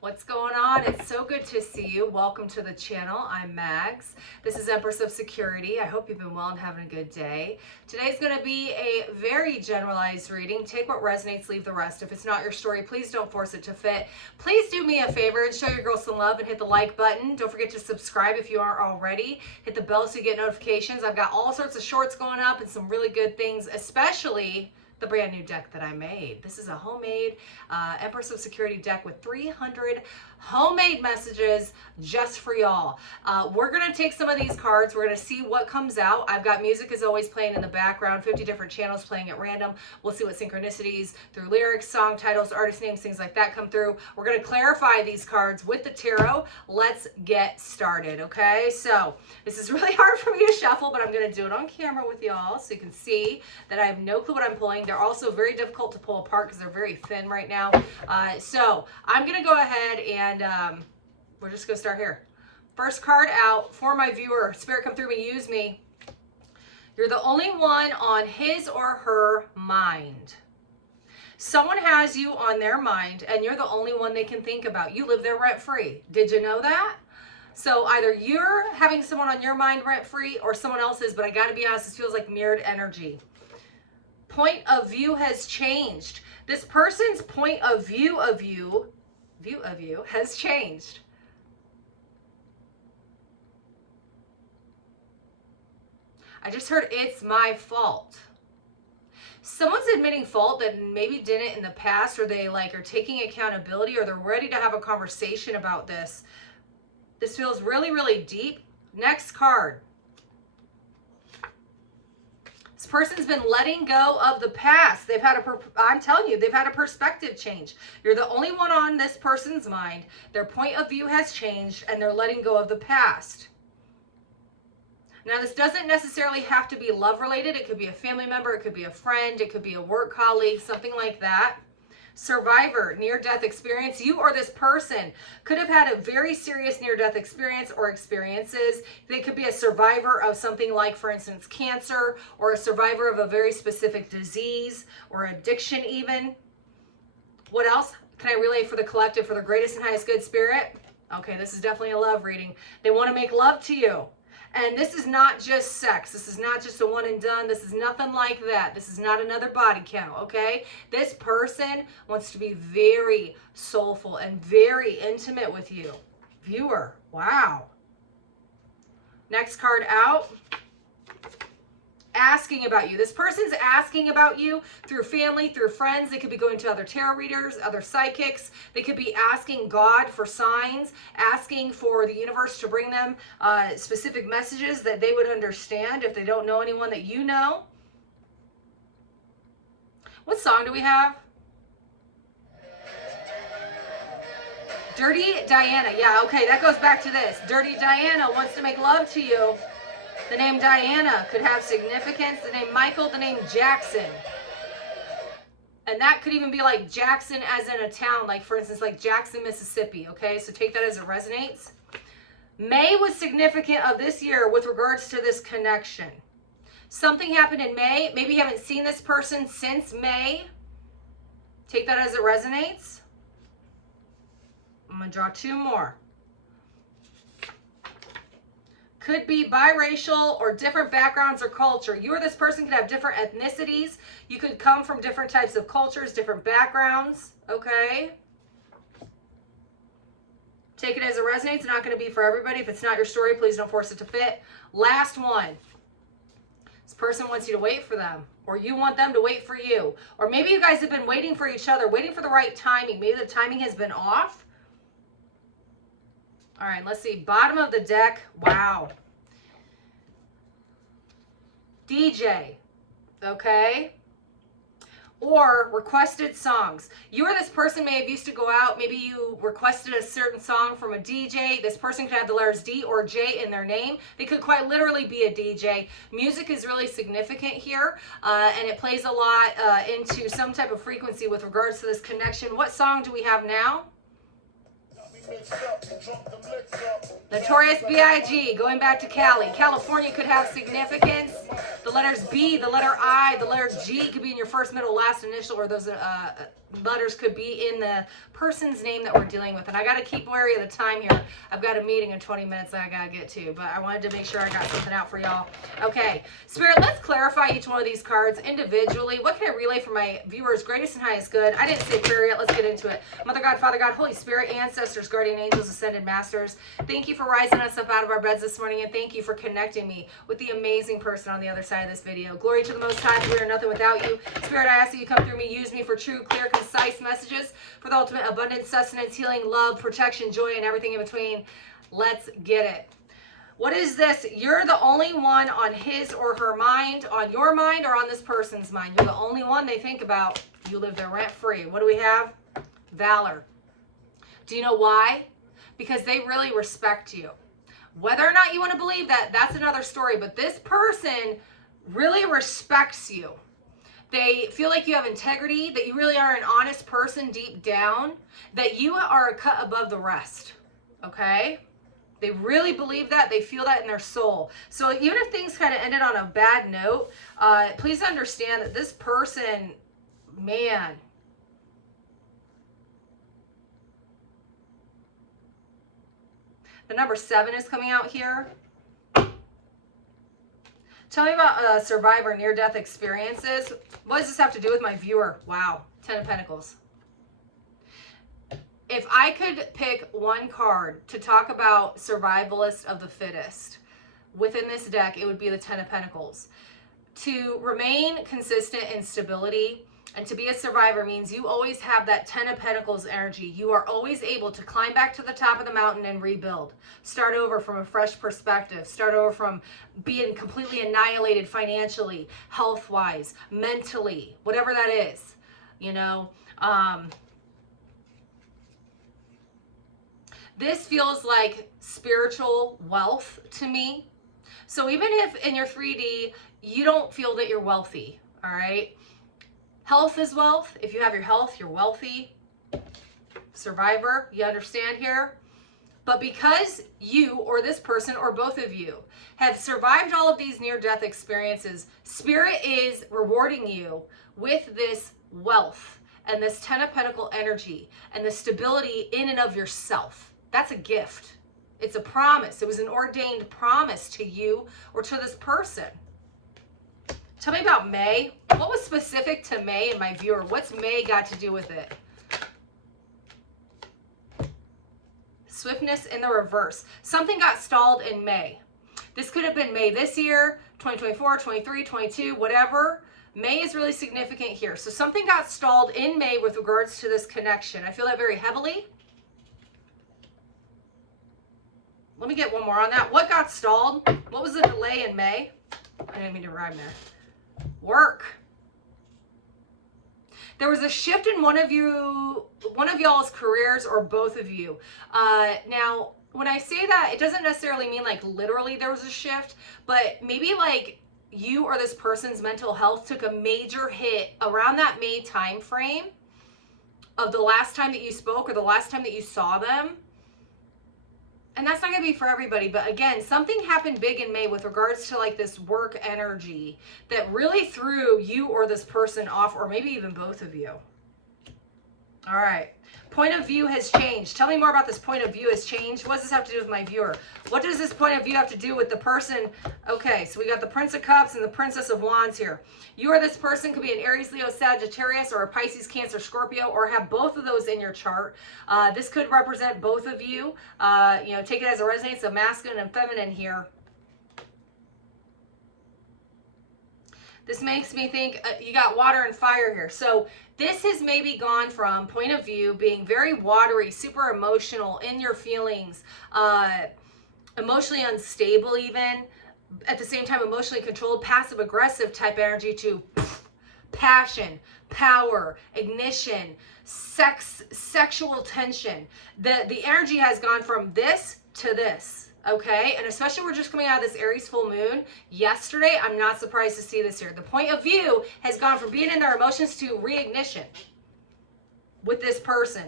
What's going on? It's so good to see you. Welcome to the channel. I'm Mags. This is Empress of Security. I hope you've been well and having a good day. Today's going to be a very generalized reading. Take what resonates, leave the rest. If it's not your story, please don't force it to fit. Please do me a favor and show your girls some love and hit the like button. Don't forget to subscribe if you aren't already. Hit the bell so you get notifications. I've got all sorts of shorts going up and some really good things, especially the brand new deck that I made. This is a homemade Empress of Security deck with 300 homemade messages just for y'all. We're gonna take some of these cards. We're gonna see what comes out. I've got music as always playing in the background, 50 different channels playing at random. We'll see what synchronicities through lyrics, song titles, artist names, things like that come through. We're gonna clarify these cards with the tarot. Let's get started, okay? So this is really hard for me to shuffle, but I'm gonna do it on camera with y'all so you can see that I have no clue what I'm pulling. They're also very difficult to pull apart because they're very thin right now. So I'm gonna go ahead and we're just gonna start here. First card out for my viewer. Spirit, come through me, use me. You're the only one on his or her mind. Someone has you on their mind and you're the only one they can think about. You live there rent free. Did you know that? So either you're having someone on your mind rent free or someone else is, but I gotta be honest, this feels like mirrored energy. Point of view has changed. This person's point of view of you has changed. I just heard it's my fault. Someone's admitting fault that maybe didn't in the past, or they are taking accountability, or they're ready to have a conversation about this. This feels really, really deep. Next card. This person's been letting go of the past. They've had I'm telling you, they've had a perspective change. You're the only one on this person's mind. Their point of view has changed and they're letting go of the past. Now, this doesn't necessarily have to be love related. It could be a family member. It could be a friend. It could be a work colleague, something like that. Survivor, near-death experience. You or this person could have had a very serious near-death experience or experiences. They could be a survivor of something like, for instance, cancer, or a survivor of a very specific disease or addiction even. What else can I relay for the collective, for the greatest and highest good spirit? Okay, this is definitely a love reading. They want to make love to you. And this is not just sex. This is not just a one and done. This is nothing like that. This is not another body count, okay? This person wants to be very soulful and very intimate with you. Viewer, wow. Next card out. Asking about you. This person's asking about you through family, through friends. They could be going to other tarot readers, other psychics. They could be asking God for signs, asking for the universe to bring them specific messages that they would understand if they don't know anyone that you know. What song do we have? Dirty Diana. Yeah, okay, that goes back to this. Dirty Diana wants to make love to you. The name Diana could have significance. The name Michael, the name Jackson. And that could even be like Jackson as in a town, like for instance, like Jackson, Mississippi, okay? So take that as it resonates. May was significant of this year with regards to this connection. Something happened in May. Maybe you haven't seen this person since May. Take that as it resonates. I'm gonna draw two more. Could be biracial or different backgrounds or culture. You or this person could have different ethnicities. You could come from different types of cultures, different backgrounds, okay? Take it as it resonates. It's not going to be for everybody. If it's not your story, please don't force it to fit. Last one. This person wants you to wait for them, or you want them to wait for you. Or maybe you guys have been waiting for each other, waiting for the right timing. Maybe the timing has been off. All right, let's see. Bottom of the deck. Wow. DJ. Okay. Or requested songs. You or this person may have used to go out. Maybe you requested a certain song from a DJ. This person could have the letters D or J in their name. They could quite literally be a DJ. Music is really significant here, and it plays a lot into some type of frequency with regards to this connection. What song do we have now? Notorious B.I.G. Going back to Cali. California could have significance. The letters B, the letter I, the letter G could be in your first, middle, last initial, or those letters could be in the person's name that we're dealing with. And I got to keep wary of the time here. I've got a meeting in 20 minutes that I got to get to, but I wanted to make sure I got something out for y'all. Okay, Spirit, let's clarify each one of these cards individually. What can I relay for my viewers? Greatest and highest good. I didn't say prayer yet. Let's get into it. Mother God, Father God, Holy Spirit, ancestors, guardian angels, ascended masters, thank you for rising us up out of our beds this morning, and thank you for connecting me with the amazing person on the other side of this video. Glory to the Most High. We are nothing without you. Spirit, I ask that you come through me, use me for true, clear, concise messages, for the ultimate abundance, sustenance, healing, love, protection, joy, and everything in between. Let's get it. What is this? You're the only one on his or her mind, on your mind, or on this person's mind. You're the only one they think about. You live there rent-free. What do we have? Valor. Do you know why? Because they really respect you. Whether or not you want to believe that, that's another story. But this person really respects you. They feel like you have integrity, that you really are an honest person deep down, that you are a cut above the rest, okay? They really believe that. They feel that in their soul. So even if things kind of ended on a bad note, please understand that this person, man, the number 7 is coming out here. Tell me about survivor near-death experiences. What does this have to do with my viewer? Wow, 10 of Pentacles. If I could pick one card to talk about survivalist of the fittest within this deck, it would be the 10 of Pentacles. To remain consistent in stability and to be a survivor means you always have that 10 of Pentacles energy. You are always able to climb back to the top of the mountain and rebuild. Start over from a fresh perspective. Start over from being completely annihilated financially, health-wise, mentally, whatever that is, you know. This feels like spiritual wealth to me. So even if in your 3D, you don't feel that you're wealthy, all right? Health is wealth. If you have your health, you're wealthy. Survivor, you understand here? But because you or this person or both of you have survived all of these near-death experiences, Spirit is rewarding you with this wealth and this 10 of Pentacle energy and the stability in and of yourself. That's a gift. It's a promise. It was an ordained promise to you or to this person. Tell me about May. What was specific to May and my viewer? What's May got to do with it? Swiftness in the reverse. Something got stalled in May. This could have been May this year, 2024, 23, 22, whatever. May is really significant here. So something got stalled in May with regards to this connection. I feel that very heavily. Let me get one more on that. What got stalled? What was the delay in May? I didn't mean to rhyme there. Work. There was a shift in one of y'all's careers or both of you. Now, when I say that, it doesn't necessarily mean like literally there was a shift, but maybe like you or this person's mental health took a major hit around that May time frame of the last time that you spoke or the last time that you saw them. And that's not going to be for everybody. But again, something happened big in May with regards to like this work energy that really threw you or this person off, or maybe even both of you. All right. Point of view has changed. Tell me more about this point of view has changed. What does this have to do with my viewer? What does this point of view have to do with the person? Okay, so we got the Prince of Cups and the Princess of Wands here. You or this person could be an Aries, Leo, Sagittarius, or a Pisces, Cancer, Scorpio, or have both of those in your chart. This could represent both of you. You know, take it as a resonance of masculine and feminine here. This makes me think you got water and fire here. So this has maybe gone from point of view being very watery, super emotional in your feelings, emotionally unstable even, at the same time emotionally controlled, passive aggressive type energy to passion, power, ignition, sexual tension. The energy has gone from this to this. Okay, and especially we're just coming out of this Aries full moon yesterday. I'm not surprised to see this here. The point of view has gone from being in their emotions to reignition with this person,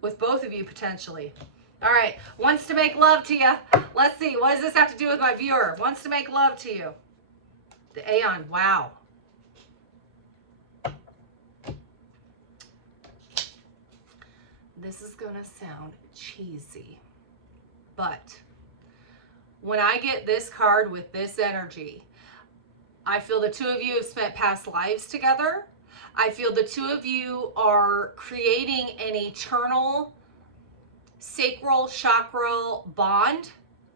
with both of you potentially. All right, wants to make love to you. Let's see, what does this have to do with my viewer? Wants to make love to you. The Aeon, wow. this is gonna sound cheesy, but when I get this card with this energy, I feel the two of you have spent past lives together. I feel the two of you are creating an eternal sacral chakral bond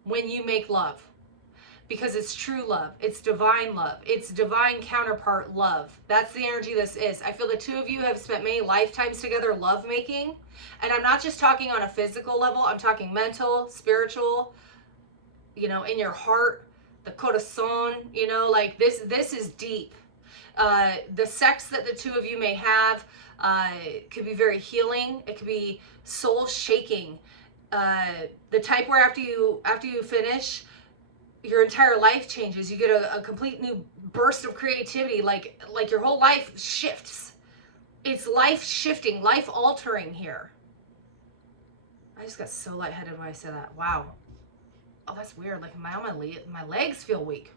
when you make love. Because it's true love. It's divine love. It's divine counterpart love. That's the energy this is. I feel the two of you have spent many lifetimes together love making. And I'm not just talking on a physical level. I'm talking mental, spiritual, you know, in your heart, the corazon, you know, like this is deep. The sex that the two of you may have could be very healing. It could be soul shaking. The type where after you finish, your entire life changes. You get a complete new burst of creativity, like your whole life shifts. It's life shifting, life altering here. I just got so lightheaded when I said that. Wow. Oh, that's weird. Like my legs feel weak.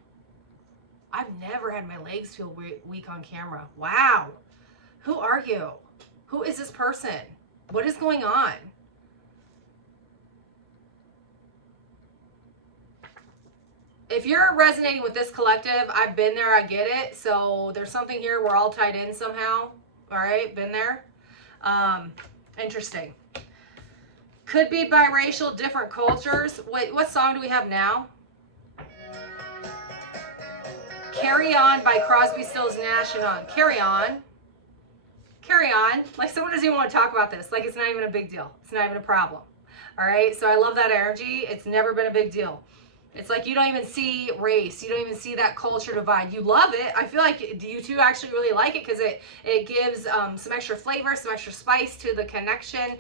I've never had my legs feel weak on camera. Wow. Who are you? Who is this person? What is going on? If you're resonating with this collective, I've been there, I get it. So there's something here, we're all tied in somehow. All right, been there. Interesting. Could be biracial, different cultures. Wait, what song do we have now? Carry On by Crosby, Stills, Nash, and On. Carry on. Carry on. Like someone doesn't even want to talk about this. Like it's not even a big deal. It's not even a problem. All right, so I love that energy. It's never been a big deal. It's like you don't even see race. You don't even see that culture divide. You love it. I feel like you two actually really like it because it gives some extra flavor, some extra spice to the connection.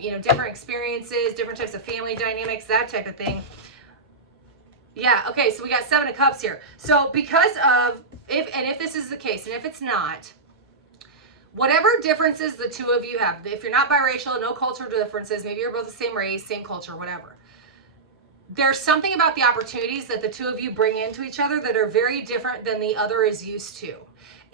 You know, different experiences, different types of family dynamics, that type of thing. Yeah, okay, so we got 7 of Cups here. So because of, if this is the case, and if it's not, whatever differences the two of you have, if you're not biracial, no cultural differences, maybe you're both the same race, same culture, whatever. There's something about the opportunities that the two of you bring into each other that are very different than the other is used to.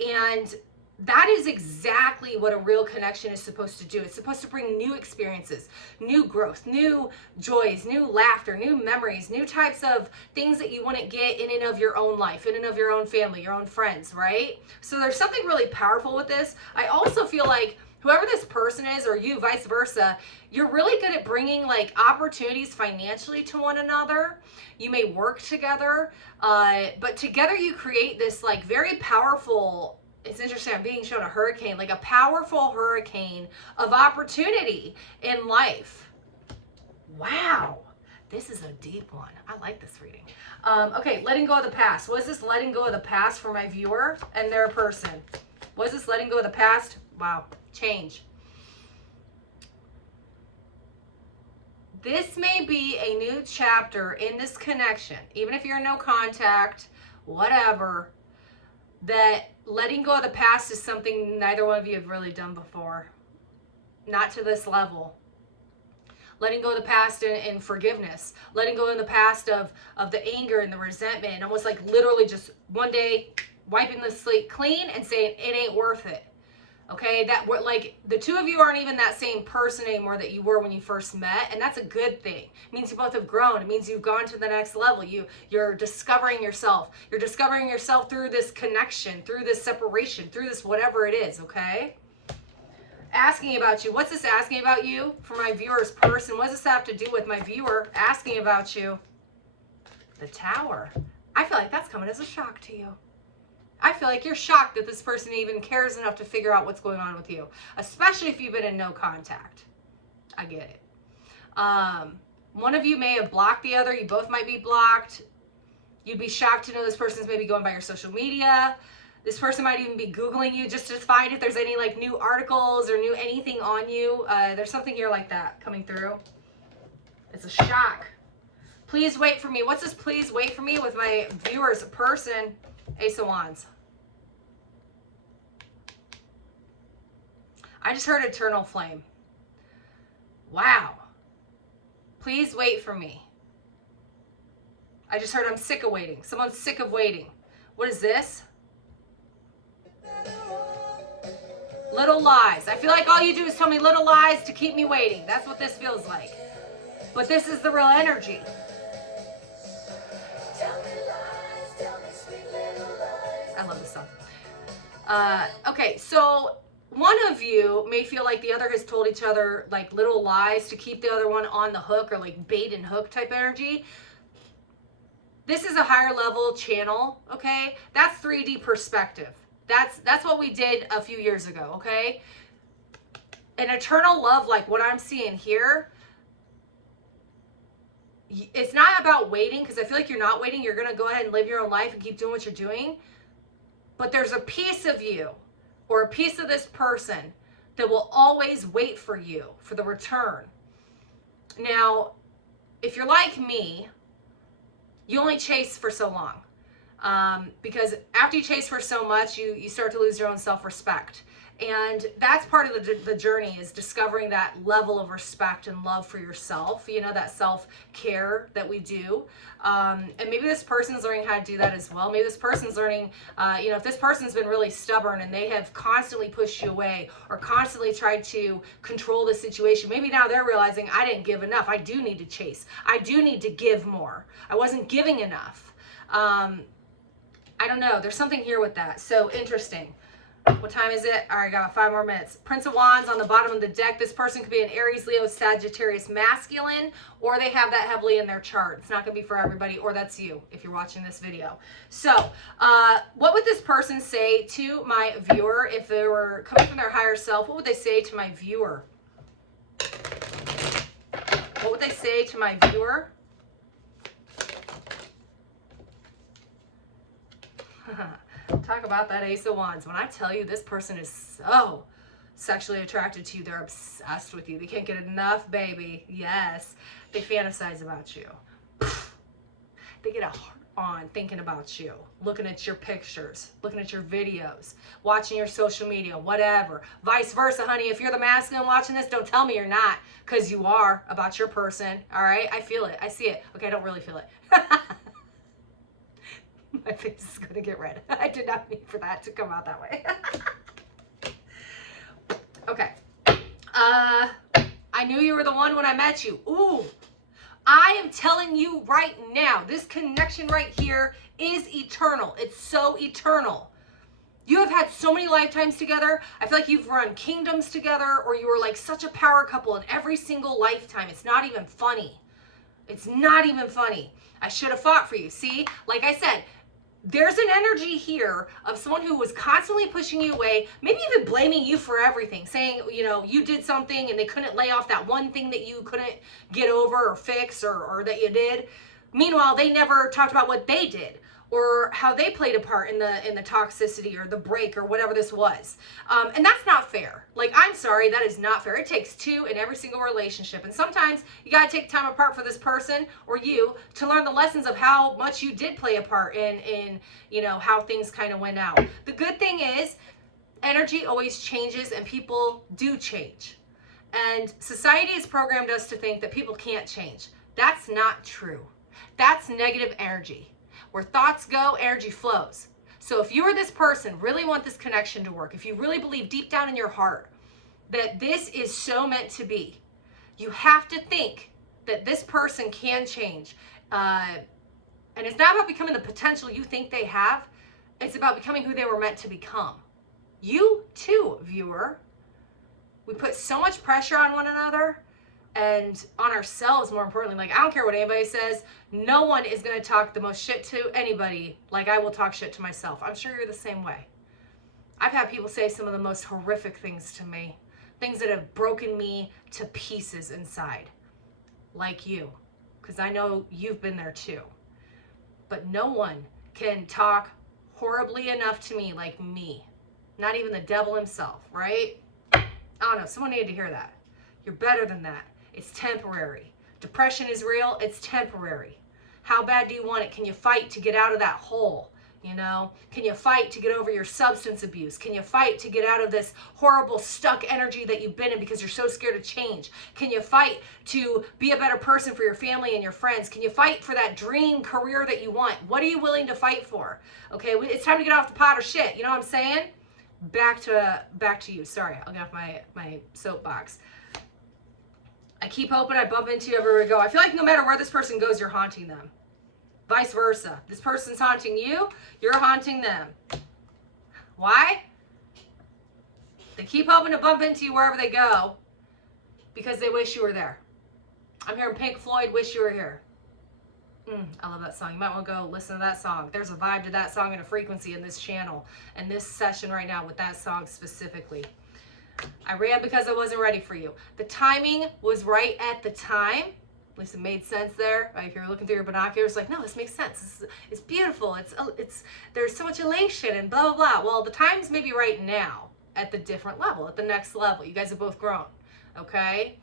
And that is exactly what a real connection is supposed to do. It's supposed to bring new experiences, new growth, new joys, new laughter, new memories, new types of things that you wouldn't get in and of your own life, in and of your own family, your own friends, right? So there's something really powerful with this. I also feel like whoever this person is, or you, vice versa, you're really good at bringing like opportunities financially to one another. You may work together, but together you create this like very powerful, it's interesting, I'm being shown a hurricane, like a powerful hurricane of opportunity in life. Wow. This is a deep one. I like this reading. Okay, letting go of the past. Was this letting go of the past for my viewer and their person? Was this letting go of the past? Wow. Change. This may be a new chapter in this connection, even if you're in no contact, whatever, that letting go of the past is something neither one of you have really done before. Not to this level. Letting go of the past in forgiveness. Letting go of the past of the anger and the resentment. And almost like literally just one day wiping the slate clean and saying it ain't worth it. Okay, that like the two of you aren't even that same person anymore that you were when you first met, and that's a good thing. It means you both have grown. It means you've gone to the next level. You're discovering yourself. You're discovering yourself through this connection, through this separation, through this whatever it is, okay? Asking about you. What's this asking about you for my viewer's person? What does this have to do with my viewer asking about you? The Tower. I feel like that's coming as a shock to you. I feel like you're shocked that this person even cares enough to figure out what's going on with you, especially if you've been in no contact. I get it. One of you may have blocked the other. You both might be blocked. You'd be shocked to know this person's maybe going by your social media. This person might even be Googling you just to find if there's any like new articles or new anything on you. There's something here like that coming through. It's a shock. Please wait for me. What's this please wait for me with my viewer's person? Ace of Wands. I just heard eternal flame. Wow. Please wait for me. I just heard I'm sick of waiting. Someone's sick of waiting. What is this? Little lies. I feel like all you do is tell me little lies to keep me waiting. That's what this feels like. But this is the real energy. I love this song. Okay, so one of you may feel like the other has told each other like little lies to keep the other one on the hook, or like bait and hook type energy. This is a higher level channel, okay? That's 3D perspective. That's what we did a few years ago, okay? An eternal love like what I'm seeing here, it's not about waiting, because I feel like you're not waiting. You're going to go ahead and live your own life and keep doing what you're doing. But there's a piece of you or a piece of this person that will always wait for you for the return. Now, if you're like me, you only chase for so long. Because after you chase for so much, you start to lose your own self-respect. And that's part of the journey, is discovering that level of respect and love for yourself, you know, that self-care that we do. And maybe this person's learning how to do that as well. Maybe this person's learning, you know, if this person's been really stubborn and they have constantly pushed you away or constantly tried to control the situation, maybe now they're realizing, I didn't give enough. I do need to chase. I do need to give more. I wasn't giving enough. I don't know. There's something here with that. So interesting. What time is it? All right, got 5 more minutes. Prince of Wands on the bottom of the deck. This person could be an Aries, Leo, Sagittarius masculine, or they have that heavily in their chart. It's not going to be for everybody, or that's you if you're watching this video. So what would this person say to my viewer if they were coming from their higher self? What would they say to my viewer? What would they say to my viewer? Talk about that Ace of Wands. When I tell you this person is so sexually attracted to you, they're obsessed with you. They can't get enough, baby. Yes. They fantasize about you. They get a heart on thinking about you, looking at your pictures, looking at your videos, watching your social media, whatever. Vice versa, honey. If you're the masculine watching this, don't tell me you're not, because you are, about your person. All right? I feel it. I see it. Okay, I don't really feel it. My face is going to get red. I did not mean for that to come out that way. Okay. I knew you were the one when I met you. Ooh. I am telling you right now, this connection right here is eternal. It's so eternal. You have had so many lifetimes together. I feel like you've run kingdoms together, or you were like such a power couple in every single lifetime. It's not even funny. It's not even funny. I should have fought for you. See, like I said, there's an energy here of someone who was constantly pushing you away, maybe even blaming you for everything, saying, you know, you did something and they couldn't lay off that one thing that you couldn't get over or fix, or that you did. Meanwhile, they never talked about what they did or how they played a part in the toxicity or the break or whatever this was. And that's not fair. Like, I'm sorry, that is not fair. It takes two in every single relationship. And sometimes you got to take time apart for this person or you to learn the lessons of how much you did play a part in you know, how things kind of went out. The good thing is energy always changes and people do change. And society has programmed us to think that people can't change. That's not true. That's negative energy. Where thoughts go, energy flows. So if you or this person really want this connection to work, if you really believe deep down in your heart that this is so meant to be, you have to think that this person can change. And it's not about becoming the potential you think they have. It's about becoming who they were meant to become. You too, viewer. We put so much pressure on one another and on ourselves, more importantly. Like, I don't care what anybody says. No one is going to talk the most shit to anybody like I will talk shit to myself. I'm sure you're the same way. I've had people say some of the most horrific things to me. Things that have broken me to pieces inside. Like you. Because I know you've been there too. But no one can talk horribly enough to me like me. Not even the devil himself, right? I don't know. Someone needed to hear that. You're better than that. It's temporary. Depression is real. It's temporary. How bad do you want it? Can you fight to get out of that hole? You know, can you fight to get over your substance abuse? Can you fight to get out of this horrible stuck energy that you've been in because you're so scared to change? Can you fight to be a better person for your family and your friends? Can you fight for that dream career that you want? What are you willing to fight for? Okay, it's time to get off the pot or shit. You know what I'm saying? back to you. Sorry, I'll get off my soapbox. I keep hoping I bump into you everywhere we go. I feel like no matter where this person goes, you're haunting them. Vice versa. This person's haunting you, you're haunting them. Why? They keep hoping to bump into you wherever they go because they wish you were there. I'm hearing Pink Floyd, Wish You Were Here. I love that song. You might want to go listen to that song. There's a vibe to that song and a frequency in this channel and this session right now with that song specifically. I ran because I wasn't ready for you. The timing was right at the time. At least it made sense there. Right? If you're looking through your binoculars, like, no, this makes sense. It's beautiful. It's there's so much elation and blah, blah, blah. Well, the time's maybe right now at the different level, at the next level. You guys have both grown, okay?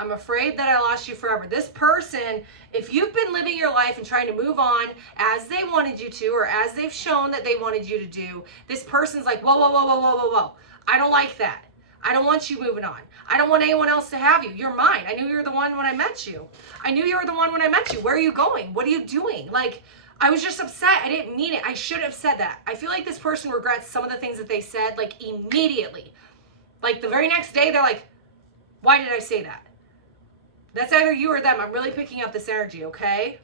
I'm afraid that I lost you forever. This person, if you've been living your life and trying to move on as they wanted you to, or as they've shown that they wanted you to do, this person's like, whoa, whoa, whoa, whoa, whoa, whoa, whoa. I don't like that. I don't want you moving on. I don't want anyone else to have you. You're mine. I knew you were the one when I met you. I knew you were the one when I met you. Where are you going? What are you doing? Like, I was just upset. I didn't mean it. I should have said that. I feel like this person regrets some of the things that they said, like, immediately. Like, the very next day, they're like, why did I say that? That's either you or them. I'm really picking up this energy, okay?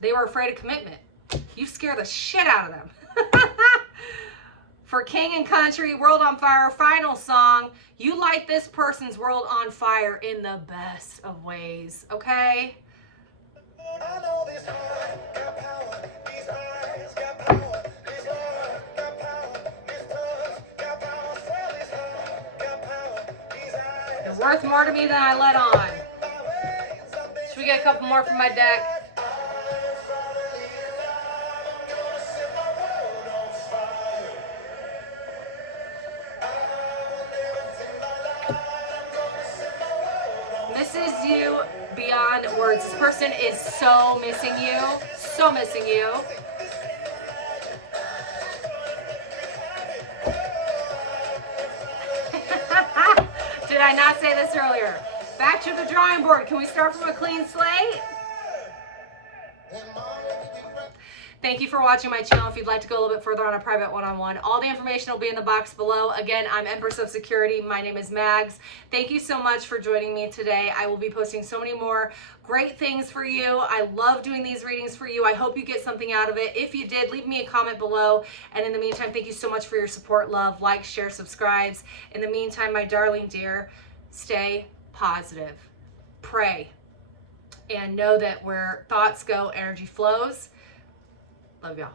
They were afraid of commitment. You scare the shit out of them. For King and Country, World on Fire, final song. You light this person's world on fire in the best of ways, okay? I know this heart got power. These eyes got power. This heart got power. This touch got power. This heart got power. These eyes. You're worth more to me than I let on. Should we get a couple more from my deck? Misses you beyond words. This person is so missing you. So missing you. Did I not say this earlier? Back to the drawing board. Can we start from a clean slate? Thank you for watching my channel. If you'd like to go a little bit further on a private one-on-one, all the information will be in the box below. Again, I'm Empress of Security. My name is Mags. Thank you so much for joining me today. I will be posting so many more great things for you. I love doing these readings for you. I hope you get something out of it. If you did, leave me a comment below. And in the meantime, thank you so much for your support, love, like, share, subscribes. In the meantime, my darling dear, stay positive. Pray. And know that where thoughts go, energy flows. Love y'all.